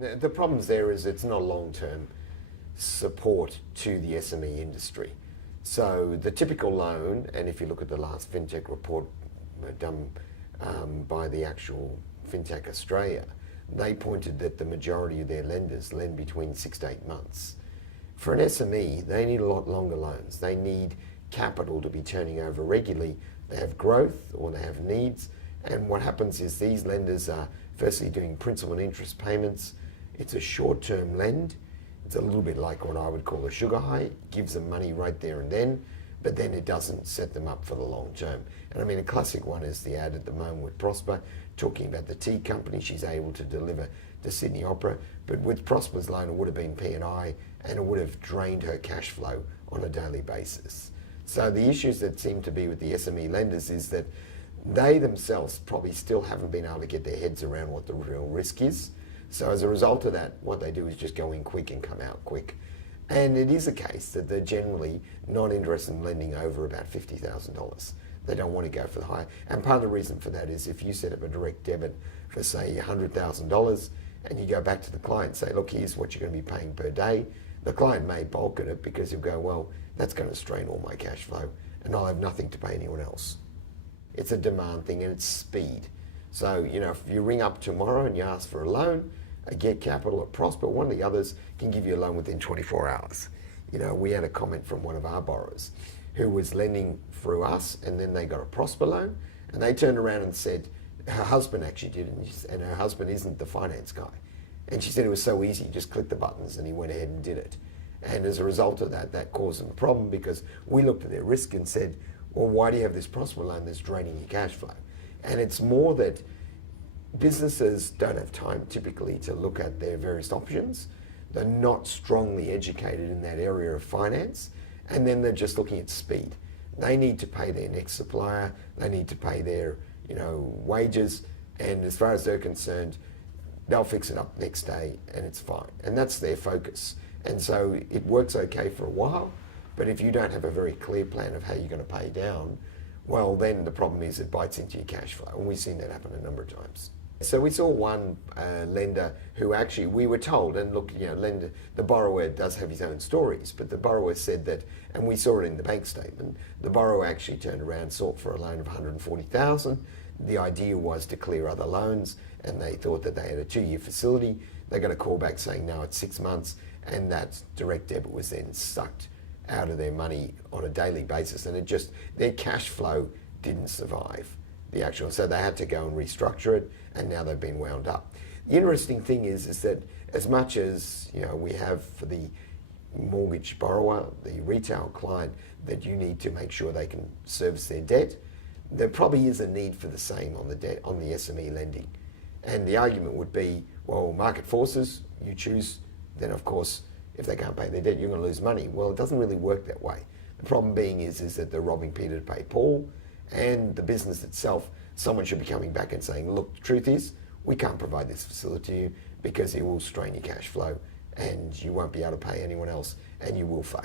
The problems there is it's not long-term support to the SME industry. So the typical loan, and if you look at the last Fintech report done by the actual Fintech Australia, they pointed that the majority of their lenders lend between 6 to 8 months. For an SME, they need a lot longer loans. They need capital to be turning over regularly. They have growth or they have needs. And what happens is these lenders are firstly doing principal and interest payments. It's a short-term lend. It's a little bit like what I would call a sugar high. It gives them money right there and then, but then it doesn't set them up for the long term. And I mean, a classic one is the ad at the moment with Prosper, talking about the tea company she's able to deliver to Sydney Opera. But with Prosper's loan, it would have been P&I, and it would have drained her cash flow on a daily basis. So the issues that seem to be with the SME lenders is that they themselves probably still haven't been able to get their heads around what the real risk is. So as a result of that, what they do is just go in quick and come out quick. And it is a case that they're generally not interested in lending over about $50,000. They don't want to go for the higher. And part of the reason for that is if you set up a direct debit for, say, $100,000 and you go back to the client and say, look, here's what you're going to be paying per day, the client may balk at it because he'll go, well, that's going to strain all my cash flow and I'll have nothing to pay anyone else. It's a demand thing and it's speed. So, you know, if you ring up tomorrow and you ask for a loan, a Get Capital or Prosper, one of the others can give you a loan within 24 hours. You know, we had a comment from one of our borrowers who was lending through us and then they got a Prosper loan and they turned around and said, her husband actually did it and her husband isn't the finance guy. And she said it was so easy, just click the buttons and he went ahead and did it. And as a result of that, that caused them a problem because we looked at their risk and said, well, why do you have this Prosper loan that's draining your cash flow? And it's more that businesses don't have time typically to look at their various options. They're not strongly educated in that area of finance, and then they're just looking at speed. They need to pay their next supplier, they need to pay their, you know, wages, and as far as they're concerned, they'll fix it up next day and it's fine. And that's their focus. And so it works okay for a while, but if you don't have a very clear plan of how you're going to pay down, well, then the problem is it bites into your cash flow. And we've seen that happen a number of times. So we saw one lender who actually, we were told, and look, you know, the borrower does have his own stories, but the borrower said that, and we saw it in the bank statement, the borrower actually turned around, sought for a loan of $140,000. The idea was to clear other loans, and they thought that they had a 2-year facility. They got a call back saying, no, it's 6 months, and that direct debit was then sucked out of their money on a daily basis, and it just, their cash flow didn't survive the actual, so they had to go and restructure it, and now they've been wound up. The interesting thing is that as much as, you know, we have for the mortgage borrower, the retail client, that you need to make sure they can service their debt, there probably is a need for the same on the debt, on the SME lending. And the argument would be, well, market forces, you choose, then of course, if they can't pay their debt, you're going to lose money. Well, it doesn't really work that way. The problem being is that they're robbing Peter to pay Paul, and the business itself, someone should be coming back and saying, look, the truth is, we can't provide this facility to you because it will strain your cash flow and you won't be able to pay anyone else and you will fail.